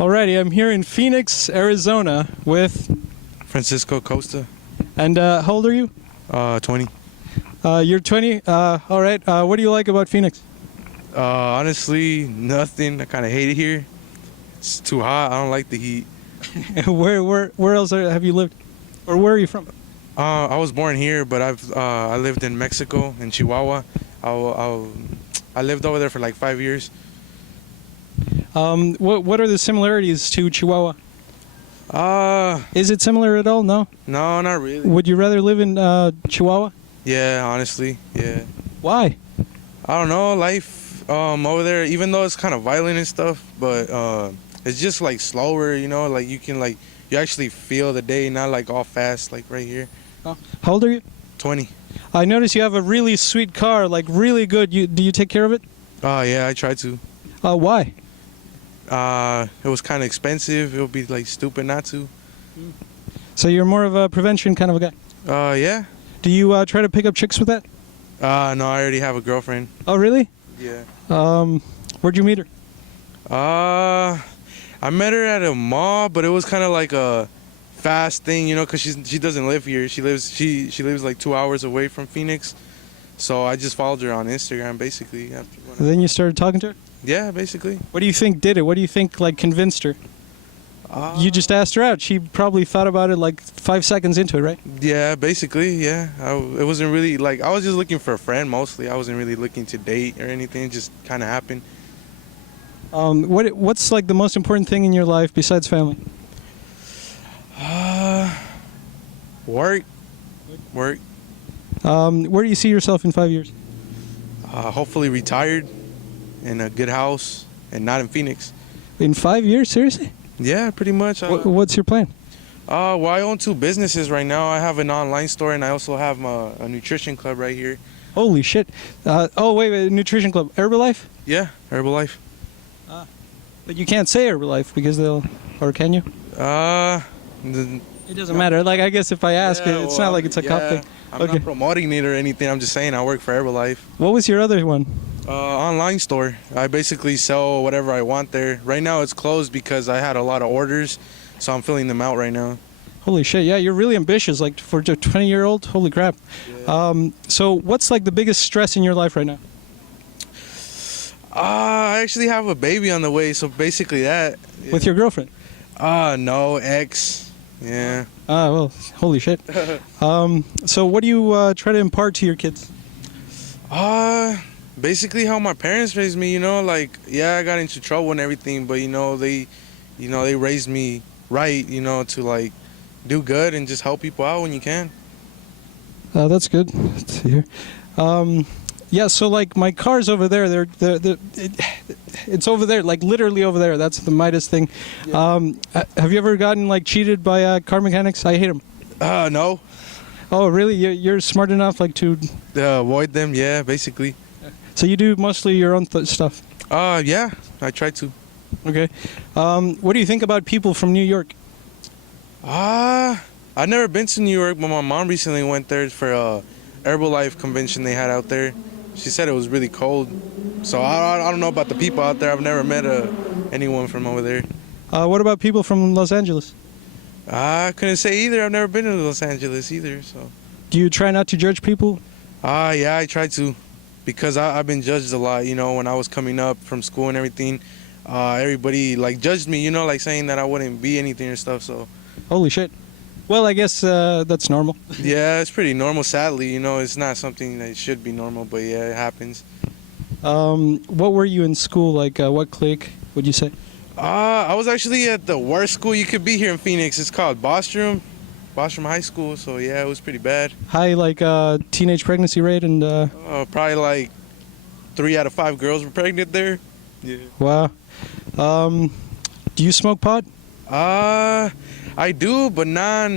Alrighty, I'm here in Pheonix, Arizona with... Francisco Costa. And how old are you? 20. You're 20? Alright, what do you like about Pheonix? Honestly, nothing. I kind of hate it here. It's too hot. I don't like the heat. Where else have you lived? Or where are you from? I was born here, but I lived in Mexico, in Chihuahua. I lived over there for like 5 years. What are the similarities to Chihuahua? Is it similar at all? No? No, not really. Would you rather live in Chihuahua? Yeah, honestly, yeah. Why? I don't know, life over there, even though it's kind of violent and stuff, but it's just like slower, you know, like you actually feel the day, not like all fast like right here. Oh. How old are you? 20. I noticed you have a really sweet car, like really good. Do you take care of it? Yeah, I try to. Why? It was kind of expensive. It would be like stupid not to. So you're more of a prevention kind of a guy? Yeah. Do you try to pick up chicks with that? No, I already have a girlfriend. Oh, really? Yeah. Where'd you meet her? I met her at a mall, but it was kind of like a fast thing, you know, because she doesn't live here. She lives like 2 hours away from Phoenix. So I just followed her on Instagram, basically. Then you started talking to her? Yeah, basically. What do you think did it? What do you think like convinced her? You just asked her out. She probably thought about it like 5 seconds into it, right? Yeah, basically, yeah. It wasn't really like, I was just looking for a friend mostly. I wasn't really looking to date or anything. It just kind of happened. What's like the most important thing in your life besides family? Work. Where do you see yourself in 5 years? Hopefully retired in a good house and not in Phoenix. In 5 years? Seriously? Yeah, pretty much. What's your plan? Well, I own 2 businesses right now. I have an online store and I also have a nutrition club right here. Holy shit. Oh, wait, nutrition club. Herbalife? Yeah, Herbalife. But you can't say Herbalife because or can you? It doesn't matter. Like, I guess if I ask it, it's not like it's a cop thing. I'm not promoting it or anything. I'm just saying I work for Herbalife. What was your other one? Online store. I basically sell whatever I want there. Right now it's closed because I had a lot of orders, so I'm filling them out right now. Holy shit, yeah, you're really ambitious, like for a 20-year-old, holy crap. Yeah. So what's like the biggest stress in your life right now? I actually have a baby on the way, so basically that. Yeah. With your girlfriend? No, ex. Yeah. Well, holy shit. So what do you try to impart to your kids? Basically how my parents raised me, you know, like, yeah, I got into trouble and everything, but, they raised me right, to, like, do good and just help people out when you can. That's good. Let's see here. Yeah, so, like, my car's over there. It's over there, like, literally over there. That's the Midas thing. Yeah. Have you ever gotten, like, cheated by car mechanics? I hate them. No. Oh, really? You're smart enough, like, to... avoid them, yeah, basically. So you do mostly your own stuff? Yeah, I try to. Okay. What do you think about people from New York? I've never been to New York, but my mom recently went there for a Herbalife convention they had out there. She said it was really cold. So I don't know about the people out there. I've never met anyone from over there. What about people from Los Angeles? I couldn't say either. I've never been to Los Angeles either. So. Do you try not to judge people? Yeah, I try to. Because I've been judged a lot, when I was coming up from school and everything. Everybody, like, judged me, like, saying that I wouldn't be anything or stuff, so. Holy shit. Well, I guess that's normal. Yeah, it's pretty normal, sadly, it's not something that should be normal, but yeah, it happens. What were you in school, like, what clique would you say? I was actually at the worst school you could be here in Phoenix. It's called Bostrom High School, so yeah, it was pretty bad. High, like, teenage pregnancy rate and... probably like 3 out of 5 girls were pregnant there. Yeah. Wow. Do you smoke pot? I do, but not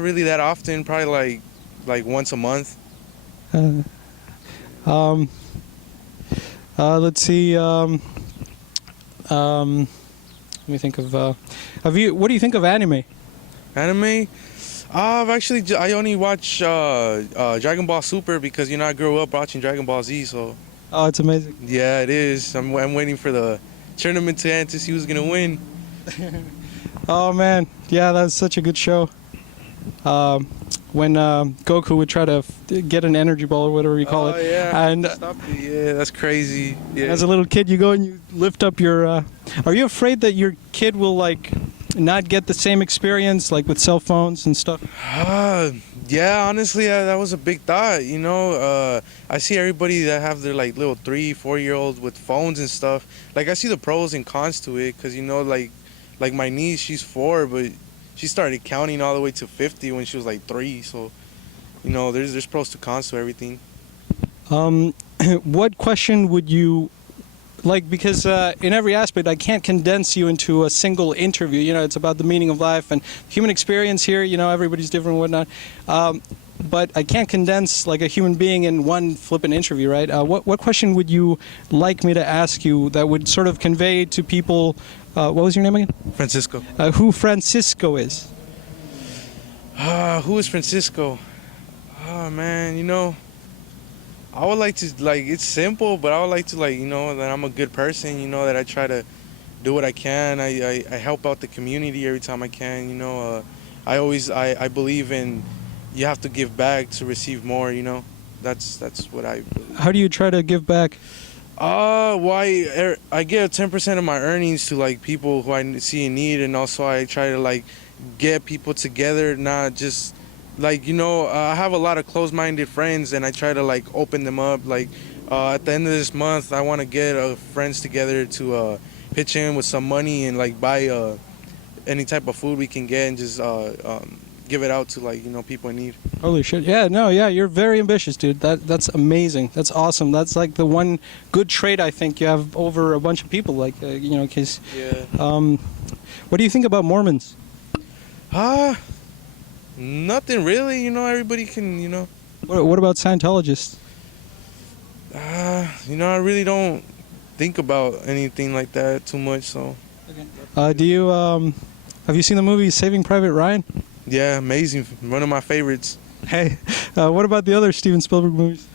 really that often. Probably like once a month. Let's see. Let me think of. What do you think of anime? Anime? I only watch Dragon Ball Super because I grew up watching Dragon Ball Z. So. Oh, it's amazing. Yeah, it is. I'm waiting for the tournament to end to see who's gonna win. Oh man, yeah, that's such a good show. When Goku would try to get an energy ball or whatever you call Oh it, yeah, and stop it. Yeah, that's crazy. Yeah. as a little kid, you go and you lift up your. Are you afraid that your kid will like not get the same experience like with cell phones and stuff? Yeah, honestly, that was a big thought. I see everybody that have their like little 3, 4 year olds with phones and stuff. Like I see the pros and cons to it, cause like my niece, she's 4, but she started counting all the way to 50 when she was like 3. So, there's pros to cons to everything. What question would you like? Because in every aspect, I can't condense you into a single interview. It's about the meaning of life and human experience here. Everybody's different and whatnot. But I can't condense like a human being in one flippant interview, right? What question would you like me to ask you that would sort of convey to people? What was your name again? Francisco. Who Francisco is? Who is Francisco? Oh man, I would like to, it's simple, but I would like to, that I'm a good person, that I try to do what I can. I help out the community every time I can, I believe in you have to give back to receive more, That's what I believe. How do you try to give back? I give 10% of my earnings to, people who I see in need, and also I try to, get people together, not just I have a lot of closed-minded friends, and I try to open them up. At the end of this month, I want to get friends together to pitch in with some money and buy any type of food we can get, and just give it out to people in need. Holy shit! Yeah, you're very ambitious, dude. That's amazing. That's awesome. That's like the one good trait I think you have over a bunch of people. Case. Yeah. What do you think about Mormons? Nothing really, everybody can, What about Scientologists? I really don't think about anything like that too much, so. Okay. Have you seen the movie Saving Private Ryan? Yeah, amazing. One of my favorites. Hey, what about the other Steven Spielberg movies?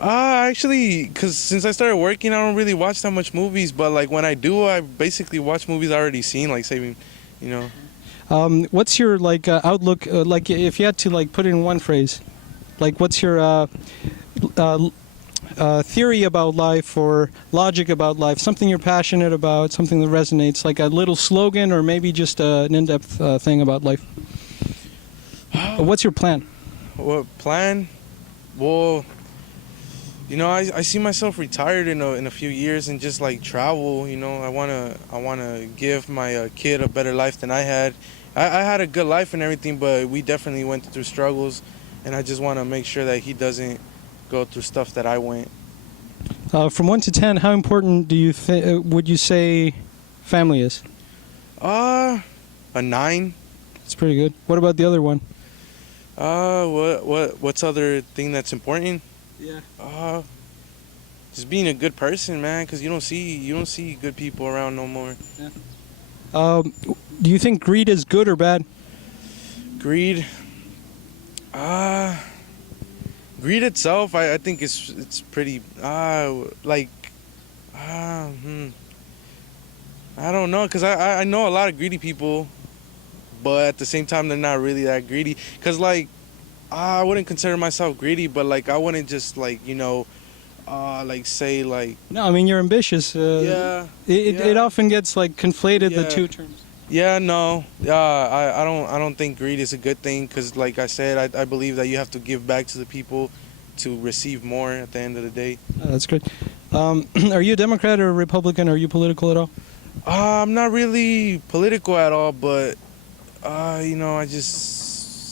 Actually, because since I started working, I don't really watch that much movies, but when I do, I basically watch movies I already seen, Saving, What's your outlook? If you had to put it in one phrase, what's your theory about life or logic about life? Something you're passionate about, something that resonates, like a little slogan or maybe just an in-depth thing about life. What's your plan? What plan? Well, I see myself retired in a few years and just travel. I wanna give my kid a better life than I had. I had a good life and everything, but we definitely went through struggles, and I just want to make sure that he doesn't go through stuff that I went. From 1 to 10, how important do you would you say family is? A 9. It's pretty good. What about the other one? What's other thing that's important? Yeah. Just being a good person, man, because you don't see good people around no more. Yeah. Do you think greed is good or bad? Greed. Greed itself, I think it's pretty. I don't know, because I know a lot of greedy people, but at the same time they're not really that greedy. Because I wouldn't consider myself greedy, but I wouldn't just say No, I mean you're ambitious. Yeah. It often gets conflated, the Yeah. two terms. Yeah, no. I don't think greed is a good thing, because like I said, I believe that you have to give back to the people to receive more at the end of the day. That's good. Are you a Democrat or a Republican? Are you political at all? I'm not really political at all, but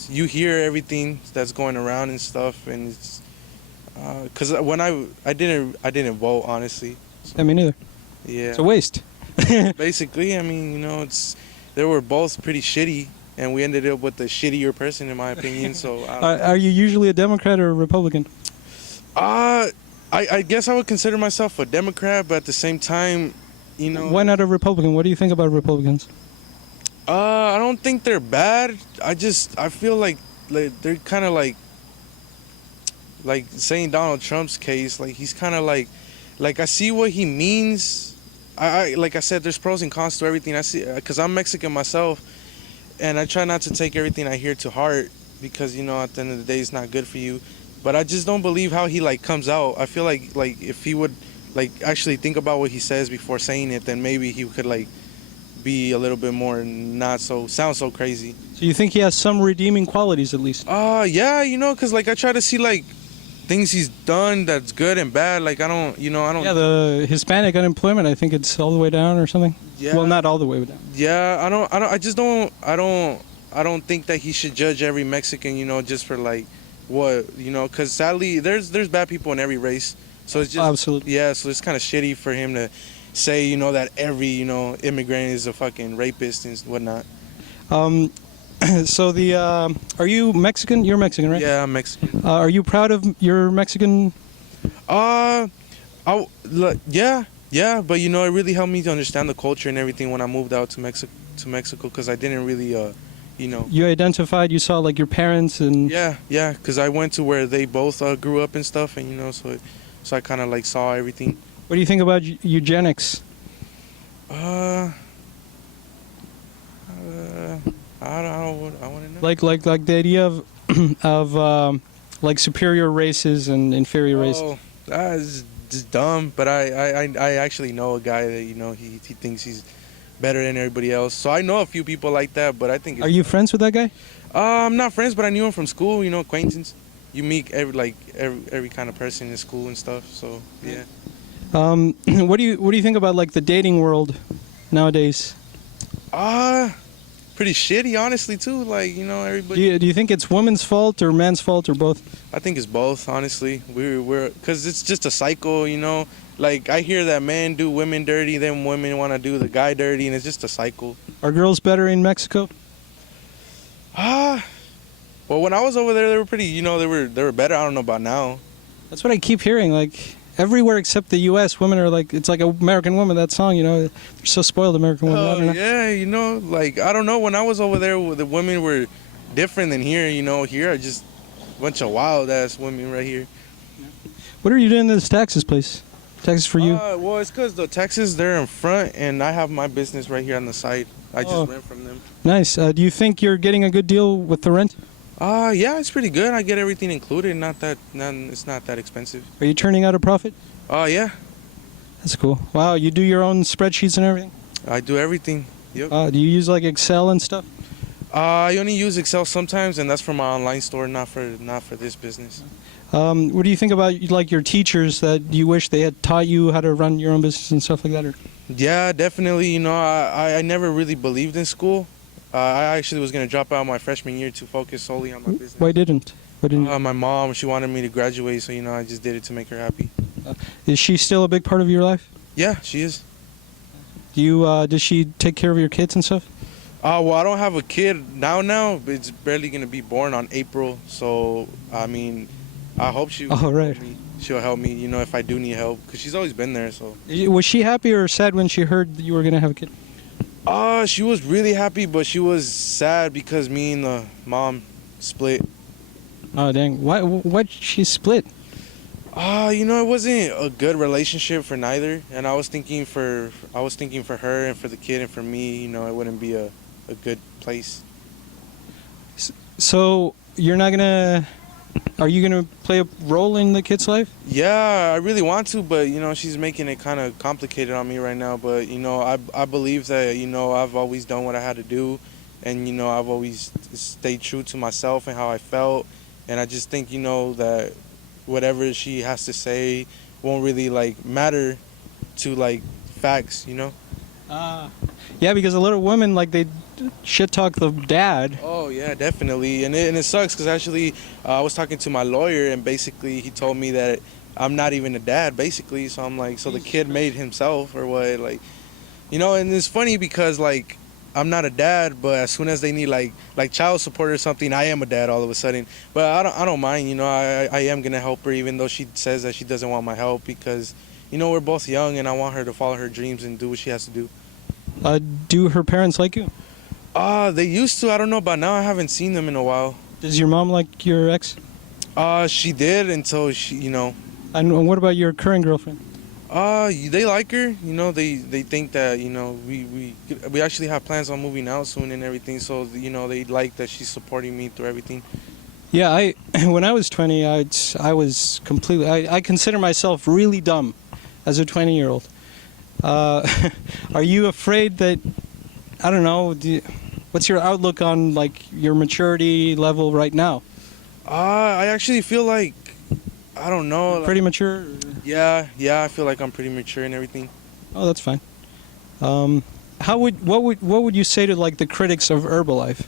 you hear everything that's going around and stuff, and it's because when I didn't vote, honestly. So, I mean, neither. yeah. It's a waste. Basically, I mean, they were both pretty shitty, and we ended up with the shittier person, in my opinion. So, Are you usually a Democrat or a Republican? I guess I would consider myself a Democrat, but at the same time, Why not a Republican? What do you think about Republicans? I don't think they're bad. I feel like they're kind of like saying Donald Trump's case. He's kind of like I see what he means, I like I said, there's pros and cons to everything I see, because I'm Mexican myself, and I try not to take everything I hear to heart, because at the end of the day it's not good for you. But I just don't believe how he like comes out. I feel like if he would like actually think about what he says before saying it, then maybe he could like be a little bit more not so sound so crazy. So you think he has some redeeming qualities at least? Yeah, because like I try to see like things he's done that's good and bad. Like I don't. Yeah, the Hispanic unemployment, I think it's all the way down or something. Yeah. Well, not all the way down. Yeah, I don't think that he should judge every Mexican, just for like because sadly there's bad people in every race. So it's just Absolutely. Yeah, so it's kind of shitty for him to say that every immigrant is a fucking rapist and whatnot. So are you Mexican? You're Mexican, right? Yeah, I'm Mexican. Are you proud of your Mexican? Yeah, but it really helped me to understand the culture and everything when I moved out to Mexico, because I didn't really You identified, you saw like your parents and. Yeah, because I went to where they both grew up and stuff, and so I kind of like saw everything. What do you think about eugenics? I want to know. Like the idea of of like superior races and inferior races. Oh, that's just dumb. But I actually know a guy that he thinks he's better than everybody else. So I know a few people like that. But I think. Are you friends with that guy? I'm not friends, but I knew him from school. Acquaintance. You meet every kind of person in school and stuff. So yeah. What do you think about like the dating world nowadays? Pretty shitty, honestly, too. Like, everybody. Do you think it's women's fault or man's fault or both? I think it's both, honestly. Because it's just a cycle, Like, I hear that men do women dirty, then women want to do the guy dirty, and it's just a cycle. Are girls better in Mexico? Well, when I was over there, they were pretty, they were better. I don't know about now. That's what I keep hearing. Like, everywhere except the U.S., women are like, it's like American Woman, that song, they're so spoiled, American Woman. I don't know. Yeah, like, I don't know. When I was over there, the women were different than here, Here are just a bunch of wild-ass women right here. What are you doing in this Texas place? Texas for you? Well, it's because the Texas, they're in front, and I have my business right here on the side. I just rent from them. Nice. Do you think you're getting a good deal with the rent? Yeah, it's pretty good. I get everything included. It's not that expensive. Are you turning out a profit? Yeah. That's cool. Wow, you do your own spreadsheets and everything? I do everything. Yep. Do you use like Excel and stuff? I only use Excel sometimes, and that's for my online store, not for this business. What do you think about like your teachers that you wish they had taught you how to run your own business and stuff like that? Or? Yeah, definitely. I never really believed in school. I actually was going to drop out my freshman year to focus solely on my business. Why didn't? My mom, she wanted me to graduate, so I just did it to make her happy. Is she still a big part of your life? Yeah, she is. Does she take care of your kids and stuff? Well, I don't have a kid now, but it's barely going to be born on April. So, I mean, I hope she'll help me, if I do need help, because she's always been there. So. Was she happy or sad when she heard that you were going to have a kid? She was really happy, but she was sad because me and the mom split. Oh, dang. Why'd she split? It wasn't a good relationship for neither, and I was thinking for her and for the kid and for me, it wouldn't be a good place. So you're not gonna? Are you gonna play a role in the kid's life? Yeah, I really want to, but she's making it kind of complicated on me right now. But I believe that I've always done what I had to do, and I've always stayed true to myself and how I felt, and I just think that whatever she has to say won't really like matter to like facts. Yeah, because a little women like they shit talk the dad. Oh yeah, definitely, and it sucks because actually I was talking to my lawyer and basically he told me that I'm not even a dad basically. So I'm like, so the kid made himself or what? Like, and it's funny because like I'm not a dad, but as soon as they need like child support or something, I am a dad all of a sudden. But I don't mind. I am gonna help her even though she says that she doesn't want my help because we're both young and I want her to follow her dreams and do what she has to do. Do her parents like you? They used to. I don't know about now. I haven't seen them in a while. Does your mom like your ex? She did until she, And what about your current girlfriend? They like her. You know, they think that, you know, we actually have plans on moving out soon and everything. So, you know, they like that she's supporting me through everything. Yeah, when I was 20, I was completely. I consider myself really dumb as a 20-year-old. Are you afraid that, I don't know, what's your outlook on like your maturity level right now? I actually feel like, I don't know. Pretty mature? Yeah, I feel like I'm pretty mature and everything. Oh, that's fine. What would you say to like the critics of Herbalife?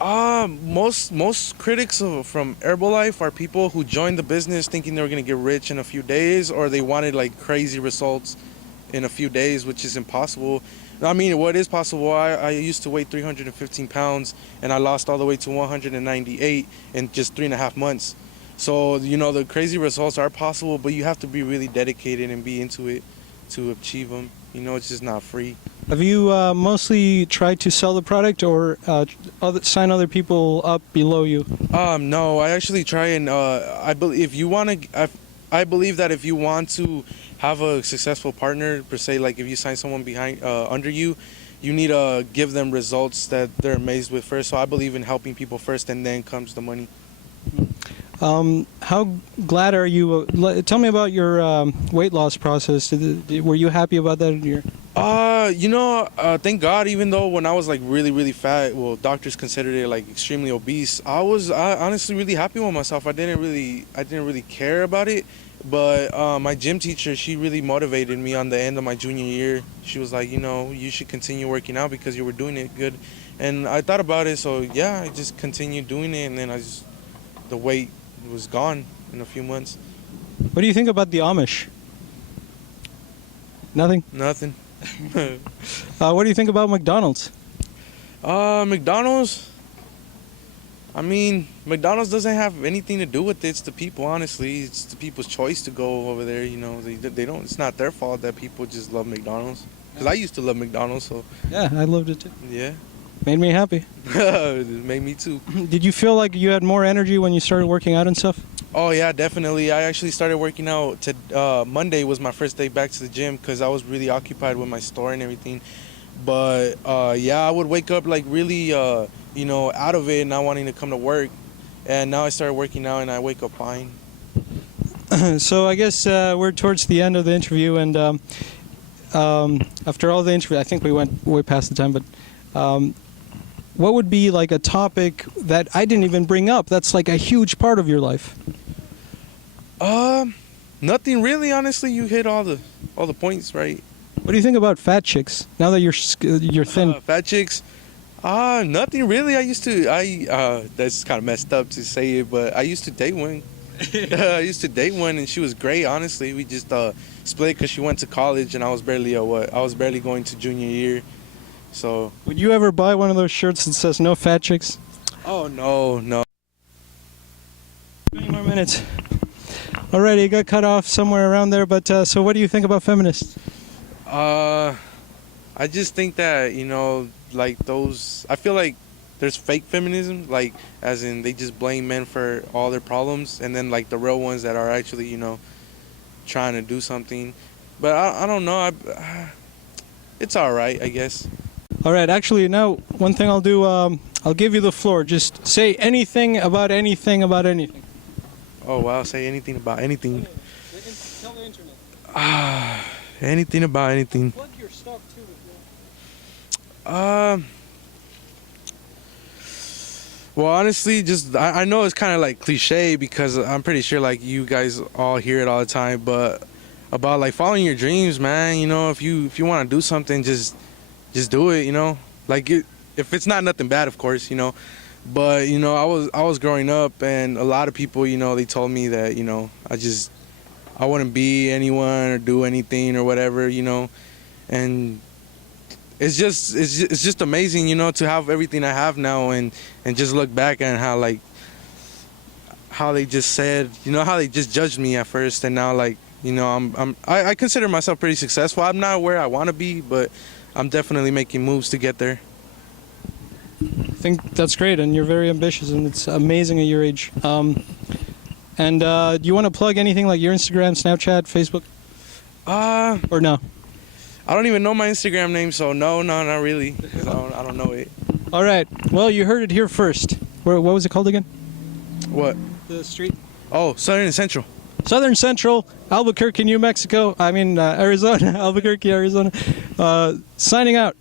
Most critics from Herbalife are people who joined the business thinking they were gonna get rich in a few days, or they wanted like crazy results in a few days, which is impossible. I mean, what is possible? I used to weigh 315 pounds, and I lost all the way to 198 in just 3.5 months. So, you know, the crazy results are possible, but you have to be really dedicated and be into it to achieve them. You know, it's just not free. Have you mostly tried to sell the product or sign other people up below you? No, I actually try and I believe if you want to, I believe that if you want to have a successful partner per se, like if you sign someone behind under you, you need to give them results that they're amazed with first. So I believe in helping people first, and then comes the money. How glad are you? Tell me about your weight loss process. Were you happy about that? You know, thank God, even though when I was like really fat, well, doctors considered it like extremely obese, I was honestly really happy with myself. I didn't really care about it. But my gym teacher, she really motivated me on the end of my junior year. She was like, you know, you should continue working out because you were doing it good. And I thought about it, so yeah, I just continued doing it, and then the weight was gone in a few months. What do you think about the Amish? Nothing? Nothing. What do you think about McDonald's? McDonald's, I mean, McDonald's doesn't have anything to do with it. It's the people, honestly. It's the people's choice to go over there, you know. They don't, it's not their fault that people just love McDonald's. Because I used to love McDonald's, so. Yeah, I loved it too. Yeah. Made me happy. It made me too. Did you feel like you had more energy when you started working out and stuff? Oh yeah, definitely. I actually started working out Monday was my first day back to the gym because I was really occupied with my store and everything. But yeah, I would wake up like really, you know, out of it, not wanting to come to work. And now I started working out and I wake up fine. So I guess we're towards the end of the interview, and after all the interview, I think we went way past the time, but what would be like a topic that I didn't even bring up that's like a huge part of your life? Nothing really, honestly. You hit all the points, right? What do you think about fat chicks now that you're thin? Fat chicks? Nothing really. That's kind of messed up to say it, but I used to date one. I used to date one, and she was great, honestly. We just split because she went to college, and I was barely going to junior year. So. Would you ever buy one of those shirts that says "No fat chicks"? Oh no. 20 more minutes. Alrighty, it got cut off somewhere around there. But so, what do you think about feminists? I just think that, you know, like those. I feel like there's fake feminism, like as in they just blame men for all their problems, and then like the real ones that are actually, you know, trying to do something. But I don't know. It's all right, I guess. All right. Actually, now one thing I'll do. I'll give you the floor. Just say anything about anything about anything. Oh wow! Say anything about anything. Tell the internet. Anything about anything. Plug your stuff too. Well, honestly, just I know it's kind of like cliche because I'm pretty sure like you guys all hear it all the time, but about like following your dreams, man. You know, if you want to do something, just do it. You know, like if it's not nothing bad, of course. You know, but you know, I was growing up, and a lot of people, you know, they told me that, you know, I wouldn't be anyone or do anything or whatever, you know, and it's just amazing, you know, to have everything I have now, and just look back at how they just said, you know, how they just judged me at first, and now, like, you know, I consider myself pretty successful. I'm not where I want to be, but I'm definitely making moves to get there. I think that's great, and you're very ambitious, and it's amazing at your age. And do you want to plug anything like your Instagram, Snapchat, Facebook? Or no? I don't even know my Instagram name, so no, not really. 'Cause I don't know it. All right. Well, you heard it here first. What was it called again? What? The street? Oh, Southern and Central. Southern Central, Albuquerque, New Mexico. Arizona, Albuquerque, Arizona. Signing out.